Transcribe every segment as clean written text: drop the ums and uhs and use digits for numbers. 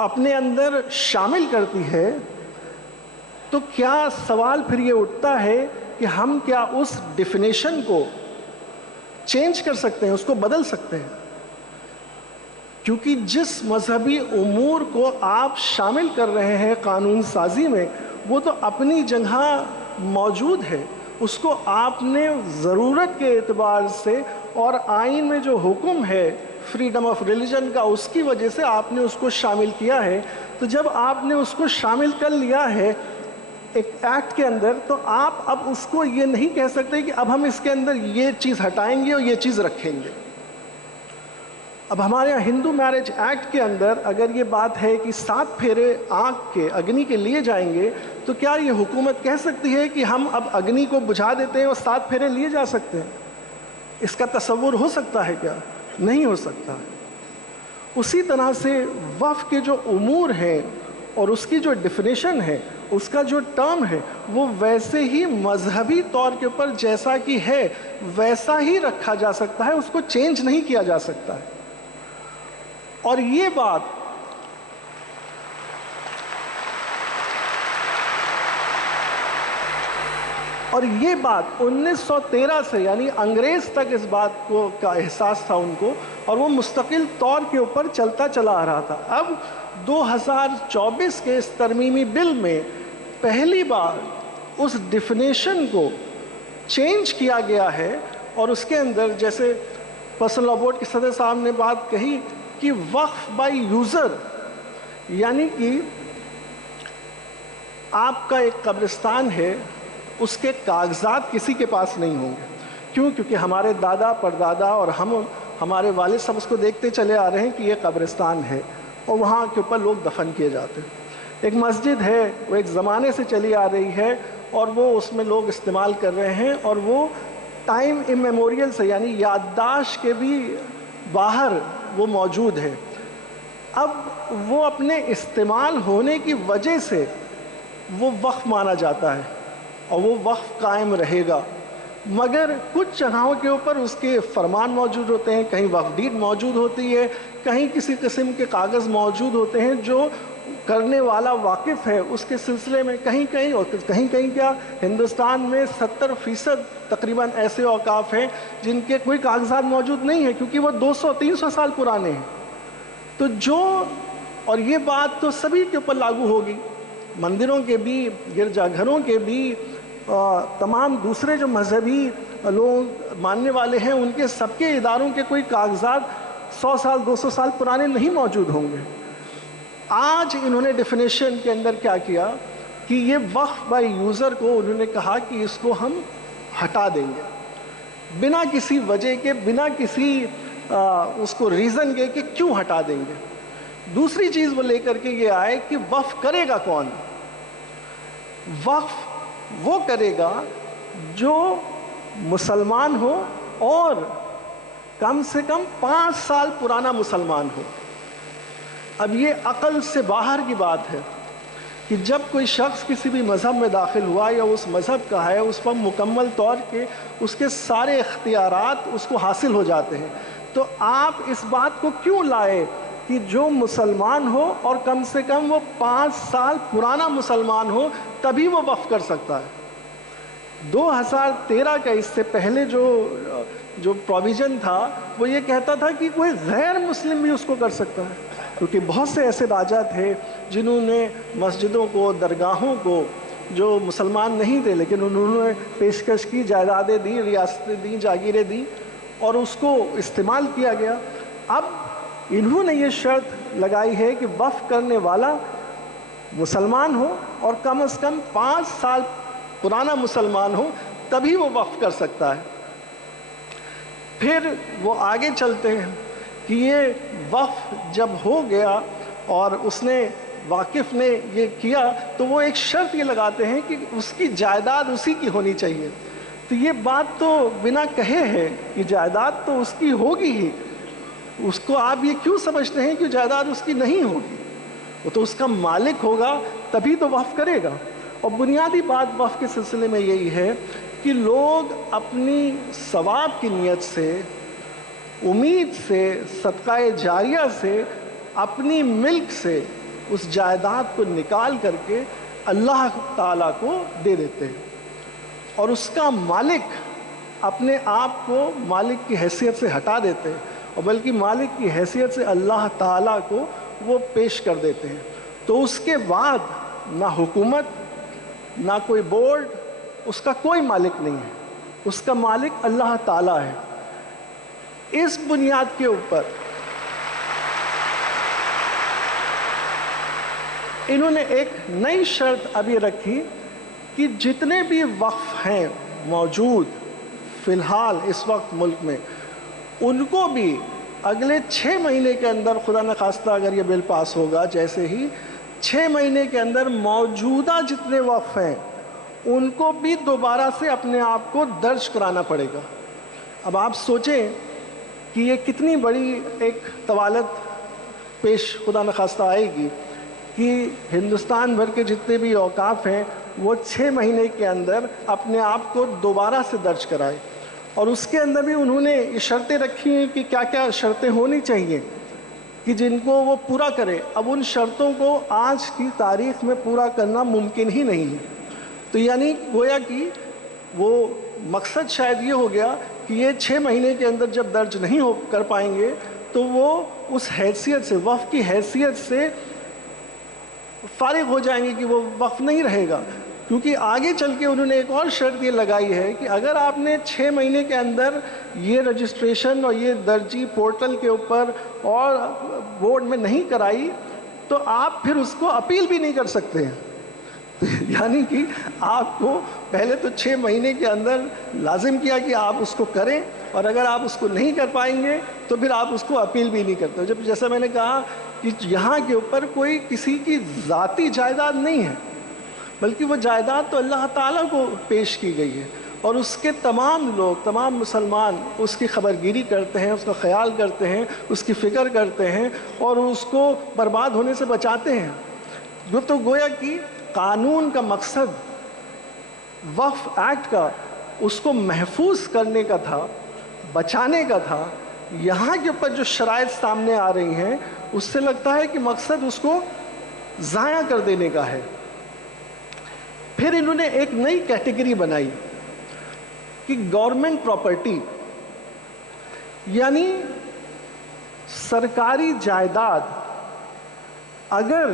اپنے اندر شامل کرتی ہے، تو کیا سوال پھر یہ اٹھتا ہے کہ ہم کیا اس ڈیفینیشن کو چینج کر سکتے ہیں، اس کو بدل سکتے ہیں؟ کیونکہ جس مذہبی امور کو آپ شامل کر رہے ہیں قانون سازی میں، وہ تو اپنی جگہ موجود ہے، اس کو آپ نے ضرورت کے اعتبار سے اور آئین میں جو حکم ہے فریڈم آف ریلیجن کا، اس کی وجہ سے آپ نے اس کو شامل کیا ہے۔ تو جب آپ نے اس کو شامل کر لیا ہے ایک ایکٹ کے اندر، تو آپ اب اس کو یہ نہیں کہہ سکتے کہ اب ہم اس کے اندر یہ چیز ہٹائیں گے اور یہ چیز رکھیں گے۔ اب ہمارے یہاں ہندو میرج ایکٹ کے اندر اگر یہ بات ہے کہ 7 پھیرے آگ کے اگنی کے لیے جائیں گے، تو کیا یہ حکومت کہہ سکتی ہے کہ ہم اب اگنی کو بجھا دیتے ہیں اور 7 پھیرے لیے جا سکتے ہیں؟ اس کا تصور ہو سکتا ہے کیا؟ نہیں ہو سکتا۔ اسی طرح سے وقف کے جو امور ہیں اور اس کی جو ڈیفینیشن ہے، اس کا جو ٹرم ہے، وہ ویسے ہی مذہبی طور کے اوپر جیسا کہ ہے ویسا ہی رکھا جا سکتا ہے، اس کو چینج نہیں کیا جا سکتا ہے۔ اور یہ بات اور یہ بات 1913 سے، یعنی انگریز تک اس بات کو کا احساس تھا ان کو، اور وہ مستقل طور کے اوپر چلتا چلا آ رہا تھا۔ اب 2024 کے اس ترمیمی بل میں پہلی بار اس ڈیفینیشن کو چینج کیا گیا ہے، اور اس کے اندر جیسے پرسنل لاء بورڈ کے صدر صاحب نے بات کہی کہ وقف بائی یوزر، یعنی کہ آپ کا ایک قبرستان ہے، اس کے کاغذات کسی کے پاس نہیں ہوں گے۔ کیوں؟ کیونکہ ہمارے دادا پردادا اور ہمارے والد سب اس کو دیکھتے چلے آ رہے ہیں کہ یہ قبرستان ہے، اور وہاں کے اوپر لوگ دفن کیے جاتے ہیں۔ ایک مسجد ہے، وہ ایک زمانے سے چلی آ رہی ہے، اور وہ اس میں لوگ استعمال کر رہے ہیں، اور وہ ٹائم امیموریل سے، یعنی یادداشت کے بھی باہر وہ موجود ہے۔ اب وہ اپنے استعمال ہونے کی وجہ سے وہ وقف مانا جاتا ہے، اور وہ وقف قائم رہے گا، مگر کچھ جگہوں کے اوپر اس کے فرمان موجود ہوتے ہیں، کہیں وقف ڈیڈ موجود ہوتی ہے، کہیں کسی قسم کے کاغذ موجود ہوتے ہیں جو کرنے والا واقف ہے اس کے سلسلے میں۔ کہیں کہیں کیا ہندوستان میں 70% تقریباً ایسے اوقاف ہیں جن کے کوئی کاغذات موجود نہیں ہیں، کیونکہ وہ 200-300 سال پرانے ہیں۔ تو اور یہ بات تو سبھی کے اوپر لاگو ہوگی، مندروں کے بھی، گرجا گھروں کے بھی، تمام دوسرے جو مذہبی لوگ ماننے والے ہیں ان کے سب کے اداروں کے کوئی کاغذات 100 سال 200 سال پرانے نہیں موجود ہوں گے۔ آج انہوں نے ڈیفینیشن کے اندر کیا کیا کہ یہ وقف بائی یوزر کو انہوں نے کہا کہ اس کو ہم ہٹا دیں گے، بنا کسی وجہ کے، بنا کسی اس کو ریزن کے کہ کیوں ہٹا دیں گے۔ دوسری چیز وہ لے کر کے یہ آئے کہ وقف کرے گا کون؟ وقف وہ کرے گا جو مسلمان ہو اور کم سے کم 5 سال پرانا مسلمان ہو۔ اب یہ عقل سے باہر کی بات ہے کہ جب کوئی شخص کسی بھی مذہب میں داخل ہوا یا اس مذہب کا ہے، اس پر مکمل طور کے اس کے سارے اختیارات اس کو حاصل ہو جاتے ہیں، تو آپ اس بات کو کیوں لائے کہ جو مسلمان ہو اور کم سے کم وہ 5 سال پرانا مسلمان ہو تبھی وہ وقف کر سکتا ہے؟ 2013 کا اس سے پہلے جو پروویژن تھا وہ یہ کہتا تھا کہ کوئی غیر مسلم بھی اس کو کر سکتا ہے، کیونکہ بہت سے ایسے راجا تھے جنہوں نے مسجدوں کو، درگاہوں کو، جو مسلمان نہیں تھے لیکن انہوں نے پیشکش کی، جائیدادیں دی، ریاستیں دیں، جاگیریں دیں، اور اس کو استعمال کیا گیا۔ اب انہوں نے یہ شرط لگائی ہے کہ وقف کرنے والا مسلمان ہو اور کم از کم 5 سال پرانا مسلمان ہو، تبھی وہ وقف کر سکتا ہے۔ پھر وہ آگے چلتے ہیں کہ یہ وقف جب ہو گیا اور اس نے واقف نے یہ کیا، تو وہ ایک شرط یہ لگاتے ہیں کہ اس کی جائیداد اسی کی ہونی چاہیے۔ تو یہ بات تو بنا کہے ہے کہ جائیداد تو اس کی ہوگی ہی، اس کو آپ یہ کیوں سمجھتے ہیں کہ جائیداد اس کی نہیں ہوگی؟ وہ تو اس کا مالک ہوگا، تبھی تو وقف کرے گا۔ اور بنیادی بات وقف کے سلسلے میں یہی ہے کہ لوگ اپنی ثواب کی نیت سے، امید سے، صدقہ جاریہ سے، اپنی ملک سے اس جائیداد کو نکال کر کے اللہ تعالیٰ کو دے دیتے ہیں، اور اس کا مالک اپنے آپ کو مالک کی حیثیت سے ہٹا دیتے ہیں، اور بلکہ مالک کی حیثیت سے اللہ تعالیٰ کو وہ پیش کر دیتے ہیں۔ تو اس کے بعد نہ حکومت، نہ کوئی بورڈ، اس کا کوئی مالک نہیں ہے، اس کا مالک اللہ تعالیٰ ہے۔ اس بنیاد کے اوپر انہوں نے ایک نئی شرط ابھی رکھی کہ جتنے بھی وقف ہیں موجود فی الحال اس وقت ملک میں، ان کو بھی اگلے 6 مہینے کے اندر، خدا نخواستہ اگر یہ بل پاس ہوگا، جیسے ہی 6 مہینے کے اندر موجودہ جتنے وقف ہیں ان کو بھی دوبارہ سے اپنے آپ کو درج کرانا پڑے گا۔ اب آپ سوچیں کہ یہ کتنی بڑی ایک طوالت پیش خدا نخواستہ آئے گی کہ ہندوستان بھر کے جتنے بھی اوقاف ہیں وہ 6 مہینے کے اندر اپنے آپ کو دوبارہ سے درج کرائے، اور اس کے اندر بھی انہوں نے یہ شرطیں رکھی ہیں کہ کیا کیا شرطیں ہونی چاہیے کہ جن کو وہ پورا کرے۔ اب ان شرطوں کو آج کی تاریخ میں پورا کرنا ممکن ہی نہیں ہے، تو یعنی گویا کہ وہ مقصد شاید یہ ہو گیا کہ یہ 6 مہینے کے اندر جب درج نہیں ہو کر پائیں گے تو وہ اس حیثیت سے، وقف کی حیثیت سے فارغ ہو جائیں گے کہ وہ وقف نہیں رہے گا۔ کیونکہ آگے چل کے انہوں نے ایک اور شرط یہ لگائی ہے کہ اگر آپ نے 6 مہینے کے اندر یہ رجسٹریشن اور یہ درجی پورٹل کے اوپر اور بورڈ میں نہیں کرائی تو آپ پھر اس کو اپیل بھی نہیں کر سکتے ہیں۔ یعنی کہ آپ کو پہلے تو 6 مہینے کے اندر لازم کیا کہ آپ اس کو کریں، اور اگر آپ اس کو نہیں کر پائیں گے تو پھر آپ اس کو اپیل بھی نہیں کرتے۔ جب جیسا میں نے کہا کہ یہاں کے اوپر کوئی کسی کی ذاتی جائیداد نہیں ہے، بلکہ وہ جائیداد تو اللہ تعالیٰ کو پیش کی گئی ہے، اور اس کے تمام لوگ، تمام مسلمان اس کی خبرگیری کرتے ہیں، اس کا خیال کرتے ہیں، اس کی فکر کرتے ہیں اور اس کو برباد ہونے سے بچاتے ہیں۔ جو تو گویا کہ قانون کا مقصد وقف ایکٹ کا اس کو محفوظ کرنے کا تھا، بچانے کا تھا، یہاں کے اوپر جو شرائط سامنے آ رہی ہیں اس سے لگتا ہے کہ مقصد اس کو ضائع کر دینے کا ہے۔ پھر انہوں نے ایک نئی کیٹیگری بنائی کہ گورنمنٹ پراپرٹی، یعنی سرکاری جائیداد۔ اگر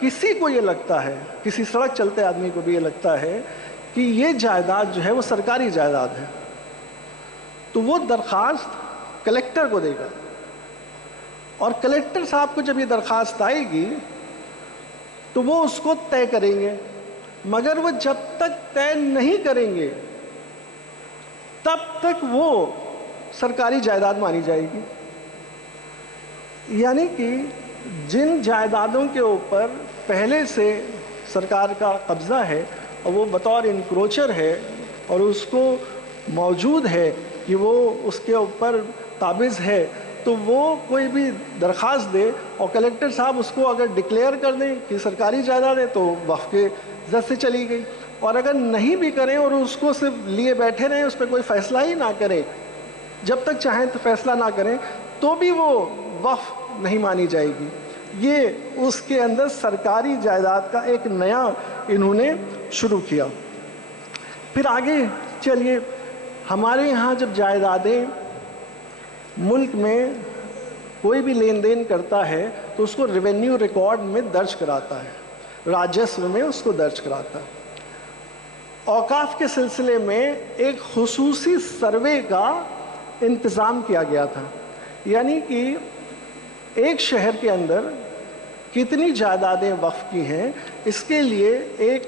کسی کو یہ لگتا ہے، کسی سڑک چلتے آدمی کو بھی یہ لگتا ہے کہ یہ جائیداد جو ہے وہ سرکاری جائیداد ہے، تو وہ درخواست کلیکٹر کو دے گا، اور کلیکٹر صاحب کو جب یہ درخواست آئے گی تو وہ اس کو طے کریں گے، مگر وہ جب تک طے نہیں کریں گے تب تک وہ سرکاری جائیداد مانی جائے گی۔ یعنی کہ جن جائیدادوں کے اوپر پہلے سے سرکار کا قبضہ ہے اور وہ بطور انکروچر ہے اور اس کو موجود ہے کہ وہ اس کے اوپر قابض ہے، تو وہ کوئی بھی درخواست دے اور کلیکٹر صاحب اس کو اگر ڈکلیئر کر دیں کہ سرکاری جائیداد ہے تو وقف کے زد سے چلی گئی، اور اگر نہیں بھی کریں اور اس کو صرف لیے بیٹھے رہیں، اس پہ کوئی فیصلہ ہی نہ کریں، جب تک چاہیں تو فیصلہ نہ کریں، تو بھی وہ وقف نہیں مانی جائے گی۔ یہ اس کے اندر سرکاری جائیداد کا ایک نیا انہوں نے شروع کیا۔ پھر آگے چلیے، ہمارے یہاں جب جائیدادیں ملک میں کوئی بھی لین دین کرتا ہے تو اس کو ریونیو ریکارڈ میں درج کراتا ہے، راجسو میں اس کو درج کراتا ہے۔ اوقاف کے سلسلے میں ایک خصوصی سروے کا انتظام کیا گیا تھا، یعنی کہ ایک شہر کے اندر کتنی جائیدادیں وقف کی ہیں، اس کے لیے ایک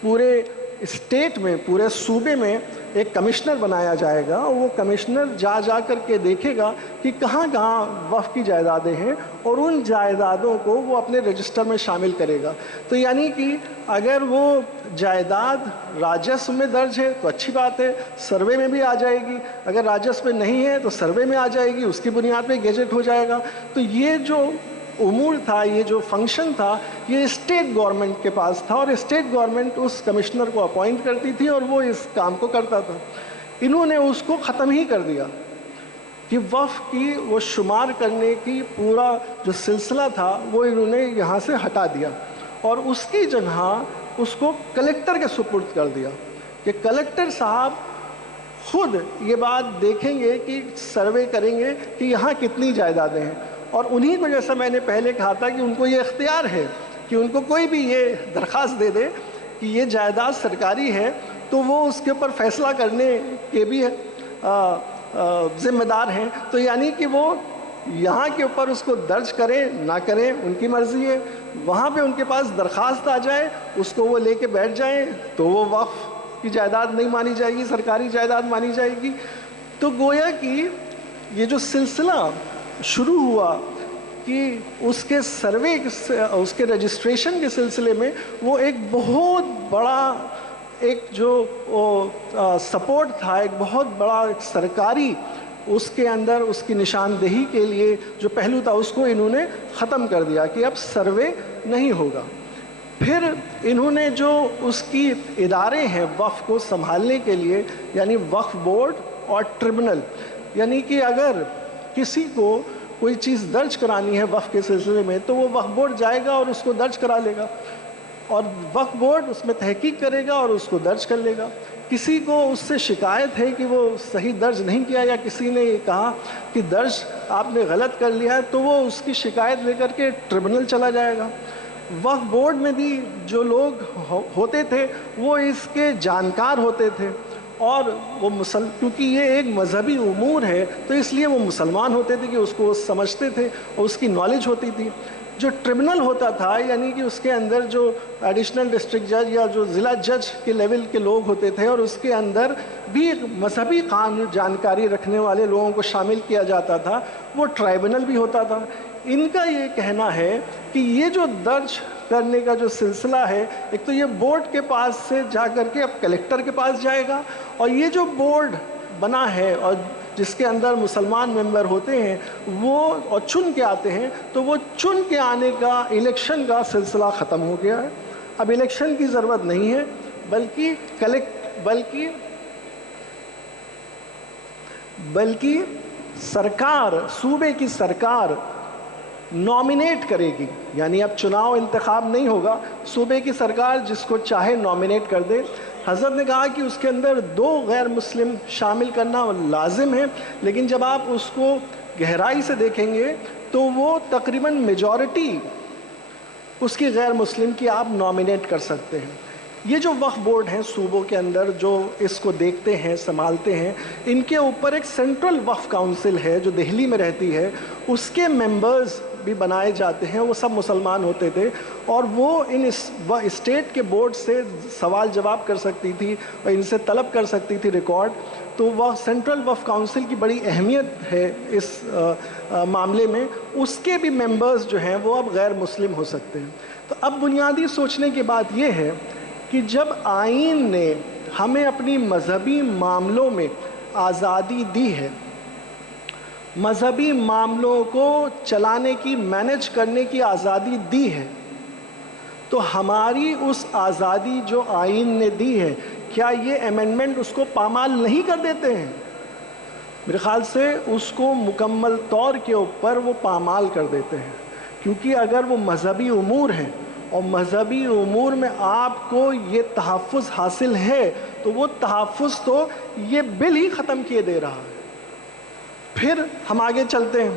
پورے اسٹیٹ میں، پورے صوبے میں ایک کمشنر بنایا جائے گا، اور وہ کمشنر جا کر کے دیکھے گا کہ کہاں کہاں وقف کی جائیدادیں ہیں اور ان جائیدادوں کو وہ اپنے رجسٹر میں شامل کرے گا۔ تو یعنی کہ اگر وہ جائیداد راجسو میں درج ہے تو اچھی بات ہے، سروے میں بھی آ جائے گی، اگر راجسو میں نہیں ہے تو سروے میں آ جائے گی، اس کی بنیاد پہ گیجٹ ہو جائے گا۔ تو یہ جو امور تھا، یہ جو فنکشن تھا، یہ اسٹیٹ گورنمنٹ کے پاس تھا، اور اسٹیٹ گورنمنٹ اس کمشنر کو اپوائنٹ کرتی تھی اور وہ اس کام کو کرتا تھا۔ انہوں نے اس کو ختم ہی کر دیا، کہ وقف کی وہ شمار کرنے کی پورا جو سلسلہ تھا وہ انہوں نے یہاں سے ہٹا دیا اور اس کی جگہ اس کو کلیکٹر کے سپرد کر دیا کہ کلیکٹر صاحب خود یہ بات دیکھیں گے کہ سروے کریں گے کہ یہاں کتنی جائیدادیں ہیں، اور انہی کو جیسا میں نے پہلے کہا تھا کہ ان کو یہ اختیار ہے کہ ان کو کوئی بھی یہ درخواست دے دے کہ یہ جائیداد سرکاری ہے تو وہ اس کے اوپر فیصلہ کرنے کے بھی ذمہ دار ہیں. تو یعنی کہ وہ یہاں کے اوپر اس کو درج کریں نہ کریں ان کی مرضی ہے، وہاں پہ ان کے پاس درخواست آ جائے اس کو وہ لے کے بیٹھ جائیں تو وہ وقف کی جائیداد نہیں مانی جائے گی، سرکاری جائیداد مانی جائے گی. تو گویا کہ یہ جو سلسلہ شروع ہوا کہ اس کے سروے اس کے رجسٹریشن کے سلسلے میں وہ ایک بہت بڑا ایک جو سپورٹ تھا، ایک بہت بڑا ایک سرکاری اس کے اندر اس کی نشاندہی کے لیے جو پہلو تھا اس کو انہوں نے ختم کر دیا کہ اب سروے نہیں ہوگا. پھر انہوں نے جو اس کی ادارے ہیں وقف کو سنبھالنے کے لیے، یعنی وقف بورڈ اور ٹریبونل، یعنی کہ اگر کسی کو کوئی چیز درج کرانی ہے وقف کے سلسلے میں تو وہ وقف بورڈ جائے گا اور اس کو درج کرا لے گا، اور وقف بورڈ اس میں تحقیق کرے گا اور اس کو درج کر لے گا. کسی کو اس سے شکایت ہے کہ وہ صحیح درج نہیں کیا یا کسی نے یہ کہا کہ درج آپ نے غلط کر لیا ہے تو وہ اس کی شکایت لے کر کے ٹریبونل چلا جائے گا. وقف بورڈ میں بھی جو لوگ ہوتے تھے وہ اس کے جانکار ہوتے تھے، اور وہ کیونکہ یہ ایک مذہبی امور ہے تو اس لیے وہ مسلمان ہوتے تھے کہ اس کو سمجھتے تھے اور اس کی نالج ہوتی تھی. جو ٹریبونل ہوتا تھا یعنی کہ اس کے اندر جو ایڈیشنل ڈسٹرکٹ جج یا جو ضلع جج کے لیول کے لوگ ہوتے تھے اور اس کے اندر بھی مذہبی قانون جانکاری رکھنے والے لوگوں کو شامل کیا جاتا تھا، وہ ٹرائبونل بھی ہوتا تھا. ان کا یہ کہنا ہے کہ یہ جو درج کرنے کا جو سلسلہ ہے ایک تو یہ بورڈ کے پاس سے جا کر کے اب کلیکٹر کے پاس جائے گا، اور یہ جو بورڈ بنا ہے اور جس کے اندر مسلمان ممبر ہوتے ہیں وہ اور چن کے آتے ہیں تو وہ چن کے آنے کا الیکشن کا سلسلہ ختم ہو گیا ہے. اب الیکشن کی ضرورت نہیں ہے بلکہ سرکار، صوبے کی سرکار نومینیٹ کرے گی، یعنی اب چناؤ انتخاب نہیں ہوگا، صوبے کی سرکار جس کو چاہے نومینیٹ کر دے. حضرت نے کہا کہ اس کے اندر 2 غیر مسلم شامل کرنا لازم ہے، لیکن جب آپ اس کو گہرائی سے دیکھیں گے تو وہ تقریباً میجورٹی اس کی غیر مسلم کی آپ نومینیٹ کر سکتے ہیں. یہ جو وقف بورڈ ہیں صوبوں کے اندر جو اس کو دیکھتے ہیں سنبھالتے ہیں، ان کے اوپر ایک سینٹرل وقف کاؤنسل ہے جو دہلی میں رہتی ہے، اس کے ممبرز بھی بنائے جاتے ہیں، وہ سب مسلمان ہوتے تھے اور وہ ان اسٹیٹ کے بورڈ سے سوال جواب کر سکتی تھی اور ان سے طلب کر سکتی تھی ریکارڈ. تو وہ سینٹرل وقف کاؤنسل کی بڑی اہمیت ہے اس معاملے میں. اس کے بھی ممبرز جو ہیں وہ اب غیر مسلم ہو سکتے ہیں. تو اب بنیادی سوچنے کی بات یہ ہے کہ جب آئین نے ہمیں اپنی مذہبی معاملوں میں آزادی دی ہے، مذہبی معاملوں کو چلانے کی، مینج کرنے کی آزادی دی ہے، تو ہماری اس آزادی جو آئین نے دی ہے کیا یہ امینڈمنٹ اس کو پامال نہیں کر دیتے ہیں؟ میرے خیال سے اس کو مکمل طور کے اوپر وہ پامال کر دیتے ہیں، کیونکہ اگر وہ مذہبی امور ہیں اور مذہبی امور میں آپ کو یہ تحفظ حاصل ہے تو وہ تحفظ تو یہ بل ہی ختم کیے دے رہا ہے. پھر ہم آگے چلتے ہیں.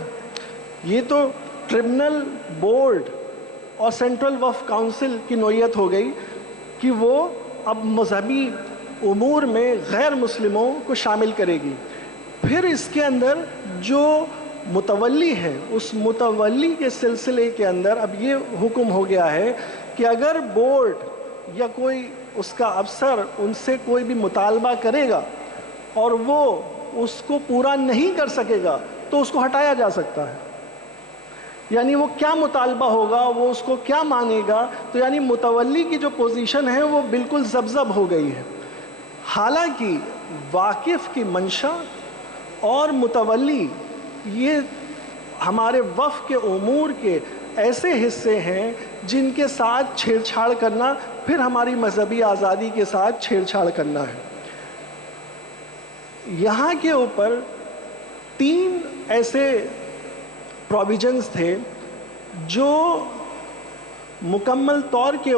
یہ تو ٹریبونل، بورڈ اور سینٹرل وقف کاؤنسل کی نوعیت ہو گئی کہ وہ اب مذہبی امور میں غیر مسلموں کو شامل کرے گی. پھر اس کے اندر جو متولی ہے اس متولی کے سلسلے کے اندر اب یہ حکم ہو گیا ہے کہ اگر بورڈ یا کوئی اس کا افسر ان سے کوئی بھی مطالبہ کرے گا اور وہ اس کو پورا نہیں کر سکے گا تو اس کو ہٹایا جا سکتا ہے. یعنی وہ کیا مطالبہ ہوگا، وہ اس کو کیا مانے گا، تو یعنی متولی کی جو پوزیشن ہے وہ بالکل ذبذب ہو گئی ہے. حالانکہ واقف کی منشا اور متولی یہ ہمارے وقف کے امور کے ایسے حصے ہیں جن کے ساتھ چھیڑ چھاڑ کرنا پھر ہماری مذہبی آزادی کے ساتھ چھیڑ چھاڑ کرنا ہے. یہاں کے اوپر 3 ایسے پروویژنز تھے جو مکمل طور کے